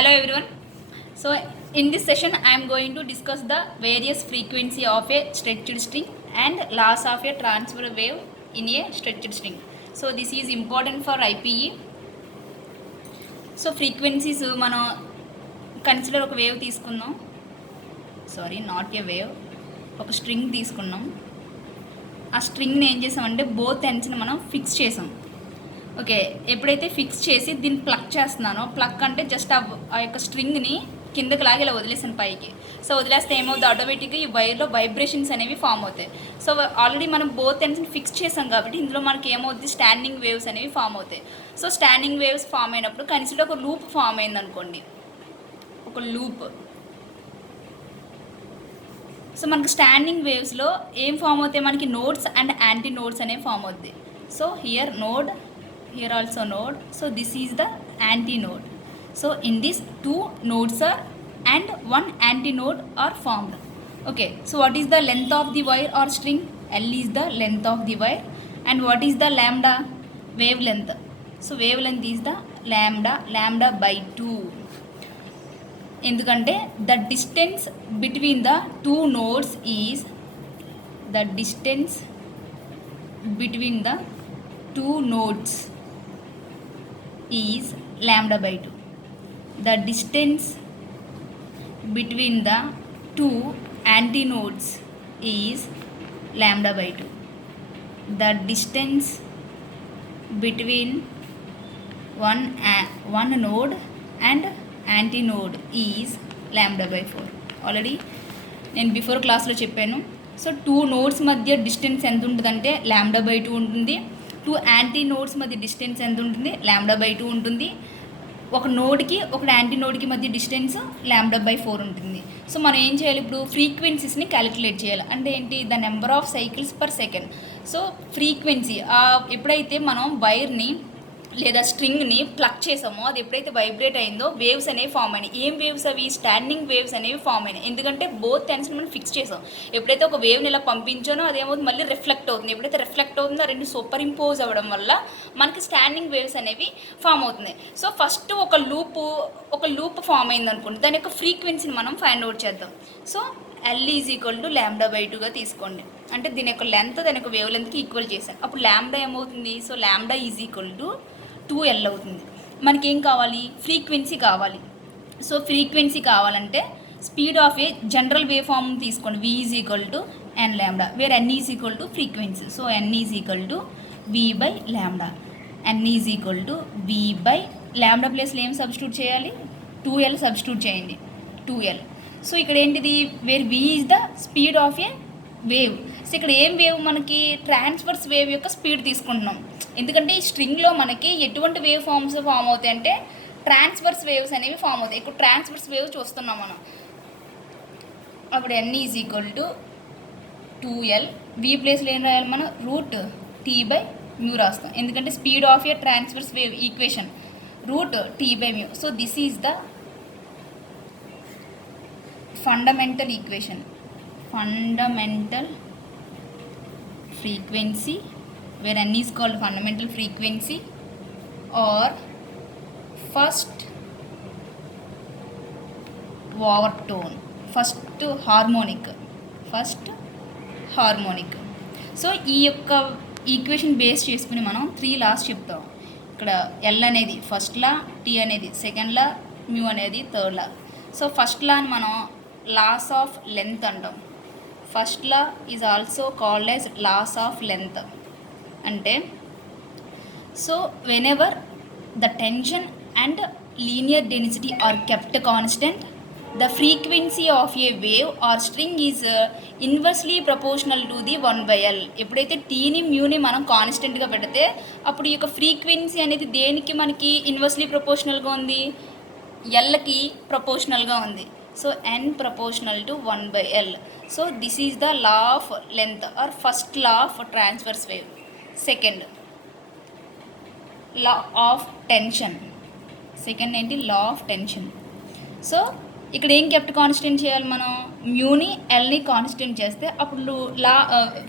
Hello everyone. So in this session I am going to discuss the various frequency of a stretched string and loss of a transfer wave in a stretched string. So this is important for IPE. So frequencies మనం consider ఒక wave తీసుకుందాం. Sorry not a wave, ఒక string తీసుకున్నాం. ఆ స్ట్రింగ్ని ఏం చేసామంటే both ఎండ్స్ని మనం fix చేసాం. ఓకే, ఎప్పుడైతే ఫిక్స్ చేసి దీన్ని ప్లక్ చేస్తున్నానో, ప్లక్ అంటే జస్ట్ ఆ యొక్క స్ట్రింగ్ని కిందకి లాగి ఇలా వదిలేసాను పైకి. సో వదిలేస్తే ఏమవుతుంది, ఆటోమేటిక్గా ఈ వైర్లో వైబ్రేషన్స్ అనేవి ఫామ్ అవుతాయి. సో ఆల్రెడీ మనం బోత్ ఎండ్స్ని ఫిక్స్ చేసాం కాబట్టి ఇందులో మనకి ఏమవుతుంది, స్టాండింగ్ వేవ్స్ అనేవి ఫామ్ అవుతాయి. సో స్టాండింగ్ వేవ్స్ ఫామ్ అయినప్పుడు కన్సిడర్ ఒక లూప్ ఫామ్ అయింది అనుకోండి, ఒక లూప్. సో మనకి స్టాండింగ్ వేవ్స్లో ఏం ఫామ్ అవుతాయి, మనకి నోడ్స్ అండ్ యాంటీ నోడ్స్ అనేవి ఫామ్ అవుతాయి. So here node, here also node, so this is the antinode. So in this two nodes are and one antinode are formed. Okay, so what is the length of the wire or string? L is the length of the wire. And what is the lambda? Wavelength. So wavelength is the lambda by 2. ఎందుకంటే the distance between the two nodes is the distance between the two nodes is lambda by 2. The distance between the two antinodes is lambda by 2. The distance between one node and antinode is lambda by 4. Already నేను before క్లాస్లో చెప్పాను. So two nodes మధ్య distance ఎంత ఉంటుందంటే lambda by 2 ఉంటుంది. Two anti nodes మధ్య distance ఎంత ఉంటుంది, lambda by 2 ఉంటుంది. ఒక నోడ్కి ఒక యాంటీ నోడ్కి మధ్య డిస్టెన్స్ lambda by 4 ఉంటుంది. సో మనం ఏం చేయాలి, ఇప్పుడు ఫ్రీక్వెన్సీస్ని క్యాలిక్యులేట్ చేయాలి. అంటే ఏంటి, the number of cycles per second. So frequency ఎప్పుడైతే మనం వైర్ని లేదా స్ట్రింగ్ని ప్లక్ చేసామో, అది ఎప్పుడైతే వైబ్రేట్ అయిందో వేవ్స్ అనేవి ఫామ్ అయినాయి. ఏం వేవ్స్ అవి, స్టాండింగ్ వేవ్స్ అనేవి ఫామ్ అయినాయి. ఎందుకంటే బోత్ ఎండ్స్ని మనం ఫిక్స్ చేసాం. ఎప్పుడైతే ఒక వేవ్ని ఇలా పంపించానో అదేమవుతుంది, మళ్ళీ రిఫ్లెక్ట్ అవుతుంది. ఎప్పుడైతే రిఫ్లెక్ట్ అవుతుందో ఆ రెండు సూపర్ ఇంపోజ్ అవ్వడం వల్ల మనకి స్టాండింగ్ వేవ్స్ అనేవి ఫామ్ అవుతున్నాయి. సో ఫస్ట్ ఒక లూప్ ఫామ్ అయింది అనుకోండి, దాని యొక్క ఫ్రీక్వెన్సీని మనం ఫైండ్ అవుట్ చేద్దాం. So L is equal to lambda by 2గా తీసుకోండి. అంటే దీని యొక్క లెంత్ దాని యొక్క వేవ్ లెంత్కి ఈక్వల్ చేశాను. అప్పుడు lambda ఏమవుతుంది, so lambda is equal to 2L అవుతుంది. మనకి ఏం కావాలి, ఫ్రీక్వెన్సీ కావాలి. సో ఫ్రీక్వెన్సీ కావాలంటే speed of a general wave form తీసుకోండి, V is equal to n lambda, where n is equal to frequency. So n is equal to V by lambda. n is equal to V by lambda ప్లేస్లో ఏం substitute చేయాలి, 2L substitute చేయండి, 2L. So ఇక్కడ ఏంటిది, where V is the speed of a wave. So ఇక్కడ ఏం wave, మనకి transverse wave యొక్క స్పీడ్ తీసుకుంటున్నాం. ఎందుకంటే ఈ స్ట్రింగ్లో మనకి ఎటువంటి వేవ్ ఫామ్ అవుతాయి అంటే ట్రాన్స్వర్స్ వేవ్స్ అనేవి ఫామ్ అవుతాయి. ఇప్పుడు ట్రాన్స్వర్స్ వేవ్ చూస్తున్నాం మనం. అప్పుడు n is equal to 2L. V ప్లేస్లో ఏం రాయాలి మనం, రూట్ T బై మ్యూ రాస్తాం. ఎందుకంటే speed of a transverse wave equation root T by mu. So this is the fundamental equation, fundamental frequency, where n is called fundamental frequency or first overtone, first harmonic. So ఈ యొక్క equation base చేసుకుని మనం 3 loss చెప్తాం. ఇక్కడ L అనేది first law, T అనేది second law, mu అనేది third law. So first లాని మనం లాస్ ఆఫ్ లెంత్ అంటాం. First law is also called as laws of length. అంటే so whenever the tension and linear density are kept constant, the frequency of a wave or string is inversely proportional to the 1/L. ఎప్పుడైతే టీని మ్యూని మనం కాన్స్టెంట్గా పెడితే అప్పుడు ఈ యొక్క frequency అనేది దేనికి మనకి ఇన్వర్స్లీ ప్రపోర్షనల్గా ఉంది, ఎల్కి ప్రపోర్షనల్గా ఉంది. So n proportional to 1/L. So this is the law of length or first law of transverse wave. Second law of tension. Second ఏంటి, law of tension. సో ఇక్కడ ఏం కెప్ట్ కాన్స్టెంట్ చేయాలి మనం, మ్యూని ఎల్ని కాన్స్టెంట్ చేస్తే అప్పుడు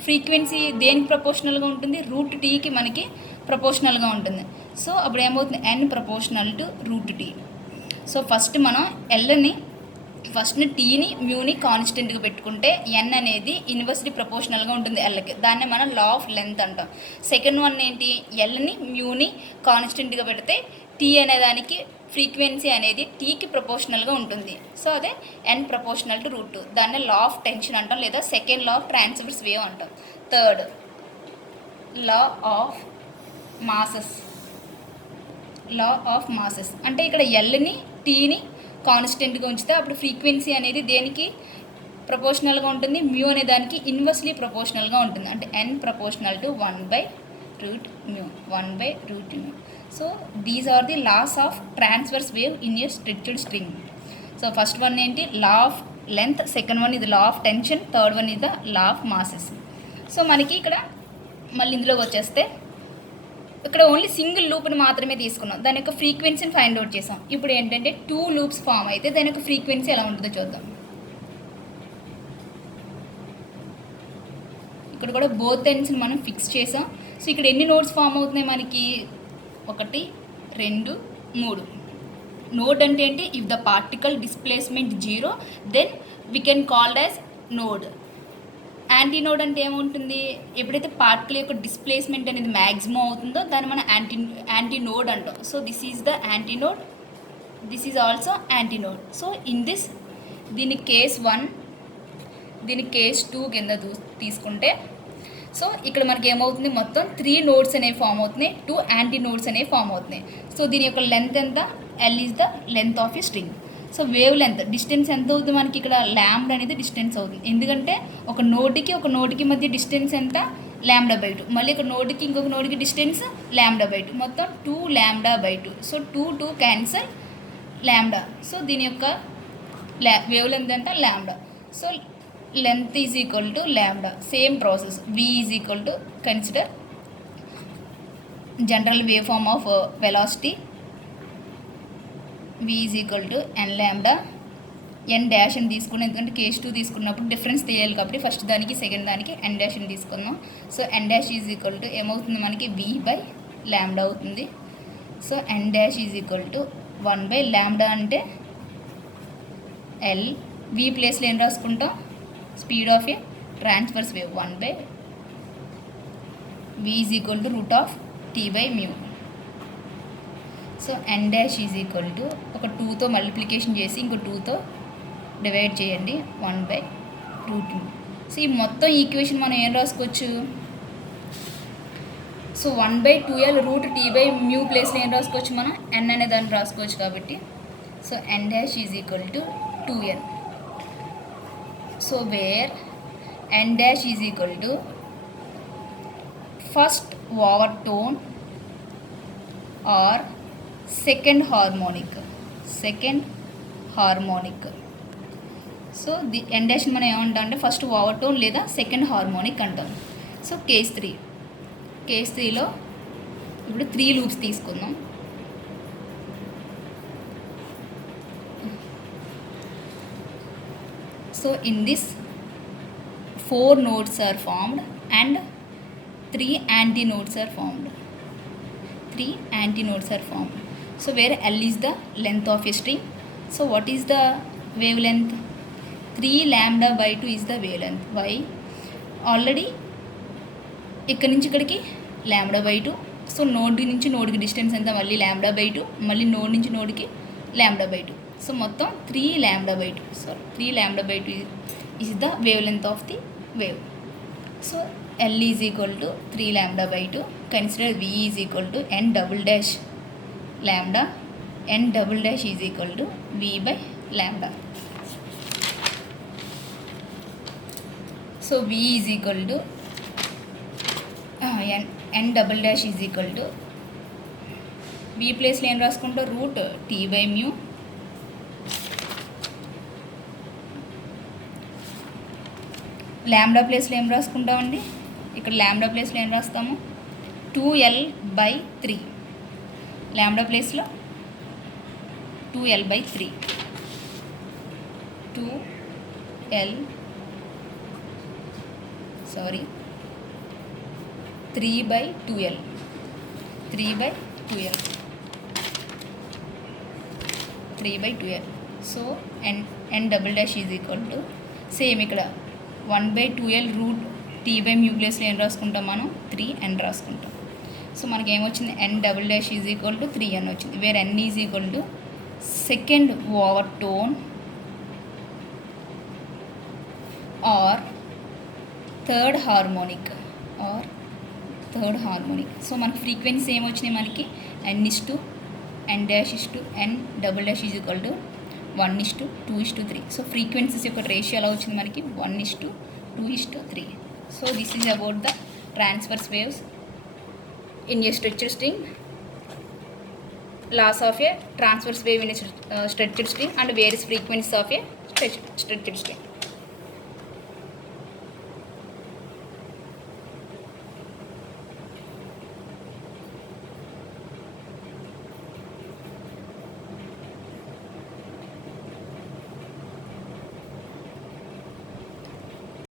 frequency దేనికి ప్రపోర్షనల్గా ఉంటుంది, route టీకి మనకి ప్రపోర్షనల్గా ఉంటుంది. సో అప్పుడు ఏమవుతుంది, n proportional to root T. So first మనం ఎల్ని ఫస్ట్ని టీని మ్యూని కాన్స్టెంట్గా పెట్టుకుంటే ఎన్ అనేది ఇన్వర్స్లీ ప్రపోర్షనల్గా ఉంటుంది ఎల్కి, దాన్ని మనం లా ఆఫ్ లెంత్ అంటాం. సెకండ్ వన్ ఏంటి, ఎల్ని మ్యూని కాన్స్టెంట్గా పెడితే టీ అనేదానికి ఫ్రీక్వెన్సీ అనేది టీకి ప్రపోర్షనల్గా ఉంటుంది. సో అదే ఎన్ ప్రపోర్షనల్ టు రూట్ 2, దాన్ని లా ఆఫ్ టెన్షన్ అంటాం, లేదా second law of transverse wave అంటాం. Third law of masses. Law of masses అంటే ఇక్కడ ఎల్ని టీని కాన్స్టెంట్గా ఉంచితే అప్పుడు ఫ్రీక్వెన్సీ అనేది దేనికి ప్రపోర్షనల్గా ఉంటుంది, మ్యూ అనే దానికి ఇన్వర్స్లీ ప్రపోర్షనల్గా ఉంటుంది. అంటే n proportional to 1/√μ, 1/√μ. So these are the laws of transverse wave in a stretched string. So first one ఏంటి, law of length, second one ఇది law of tension, third one ఇది the law of masses. So మనకి ఇక్కడ మళ్ళీ ఇందులోకి వచ్చేస్తే ఇక్కడ only single లూప్ని మాత్రమే తీసుకున్నాం, దాని యొక్క ఫ్రీక్వెన్సీని ఫైండ్ అవుట్ చేసాం. ఇప్పుడు ఏంటంటే 2 లూప్స్ ఫామ్ అయితే దాని యొక్క ఫ్రీక్వెన్సీ ఎలా ఉంటుందో చూద్దాం. ఇక్కడ కూడా బోత్ ఎండ్స్ని మనం ఫిక్స్ చేసాం. సో ఇక్కడ ఎన్ని నోడ్స్ ఫామ్ అవుతున్నాయి మనకి, 1 2 3. నోడ్ అంటే ఏంటి, if the particle displacement 0 then we can called as node. Anti node అంటే ఏముంటుంది, ఎప్పుడైతే పార్టికల్ యొక్క డిస్ప్లేస్మెంట్ అనేది మ్యాక్సిమం అవుతుందో దాన్ని మనం యాంటీ నోడ్ అంటాం. So this is the anti node, this is also anti node. So in this దీని కేస్ 1, దీని కేస్ 2 కింద తీసుకుంటే, సో ఇక్కడ మనకి ఏమవుతుంది, మొత్తం 3 నోడ్స్ అనేవి ఫామ్ అవుతున్నాయి, 2 యాంటీ నోడ్స్ అనేవి ఫామ్ అవుతున్నాయి. సో దీని యొక్క లెంత్ ఎంత, L is the length of a string. So wave length distance ఎంత అవుతుంది మనకి, ఇక్కడ ల్యాంబ్డా అనేది డిస్టెన్స్ అవుతుంది, ఎందుకంటే ఒక నోటికి మధ్య డిస్టెన్స్ ఎంత, λ/2. మళ్ళీ ఒక నోటికి ఇంకొక నోటికి డిస్టెన్స్ λ/2, మొత్తం 2λ/2. So 2 cancel λ. సో దీని యొక్క వేవ్ లెంత్ ఎంత, λ. So length is equal to λ. Same process, v is equal to, consider general wave form of velocity, v is equal to n λ. n dash అని తీసుకున్నాం, ఎందుకంటే కేస్ 2 తీసుకున్నప్పుడు difference తెలియాలి కాబట్టి first దానికి సెకండ్ దానికి n డాష్ అని తీసుకున్నాం. So n dash is equal to ఏమవుతుంది మనకి, v/λ అవుతుంది. So n dash is equal to 1/λ అంటే l. v ప్లేస్లో ఏం రాసుకుంటాం, speed of a transverse wave 1/v is equal to √T/μ. So n dash is equal to ఒక 2తో multiplication చేసి ఇంకో 2తో డివైడ్ చేయండి, 1/√μ. సో ఈ మొత్తం ఈక్వేషన్ మనం ఏం రాసుకోవచ్చు, సో 1/2l √T/μ ప్లేస్లో ఏం రాసుకోవచ్చు మనం, n అనే దాన్ని రాసుకోవచ్చు కాబట్టి. So n dash is equal to 2n. So where n dash is equal to first overtone or second harmonic. So the n dash మనం ఏమంటాం అంటే ఫస్ట్ ఓవర్టోన్ లేదా సెకండ్ హార్మోనిక్ అంటాం. సో కేస్ 3లో ఇప్పుడు 3 లూప్స్ తీసుకుందాం. So in this 4 nodes are formed and 3 antinodes are formed. 3 antinodes are formed. So where L is the length of a string. So what is the wavelength? 3λ/2 is the wavelength. Why? Already ఇక్కడ నుంచి ఇక్కడికి λ/2. So node నుంచి నోడ్కి distance ఎంత, మళ్ళీ λ/2, మళ్ళీ node నుంచి నోడ్కి λ/2. సో మొత్తం 3λ/2. So 3λ/2 is the wavelength of the wave. So L is equal to 3λ/2. Consider V is equal to n double dash lambda. N double dash is equal to V/λ. So V is equal to n double dash is equal to V ప్లేస్లో ఏం రాసుకుంటాం, √T/μ. Lambda ప్లేస్లో ఏం రాసుకుంటామండి, ఇక్కడ lambda ప్లేస్లో ఏం రాస్తాము, 2l/3. Lambda ప్లేస్లో 2l/3. 3/2l. 3/2L. So n double dash is equal to same ఇక్కడ 1/2L route t by mu ప్లేస్లో ఏం రాసుకుంటాం మనం 3n రాసుకుంటాం. సో మనకి ఏమొచ్చింది n double dash is equal to 3n వచ్చింది, where n is equal to second overtone or third harmonic so మనకి ఫ్రీక్వెన్సీ ఏమొచ్చినాయి మనకి n dash is to n double dash is equal to 1:2:3. So frequencies యొక్క ratio ఎలా వచ్చింది మనకి 1:2:3. So this is about the transverse waves in a stretched string, laws of a transverse wave in a stretched string and various frequencies of A stretched string.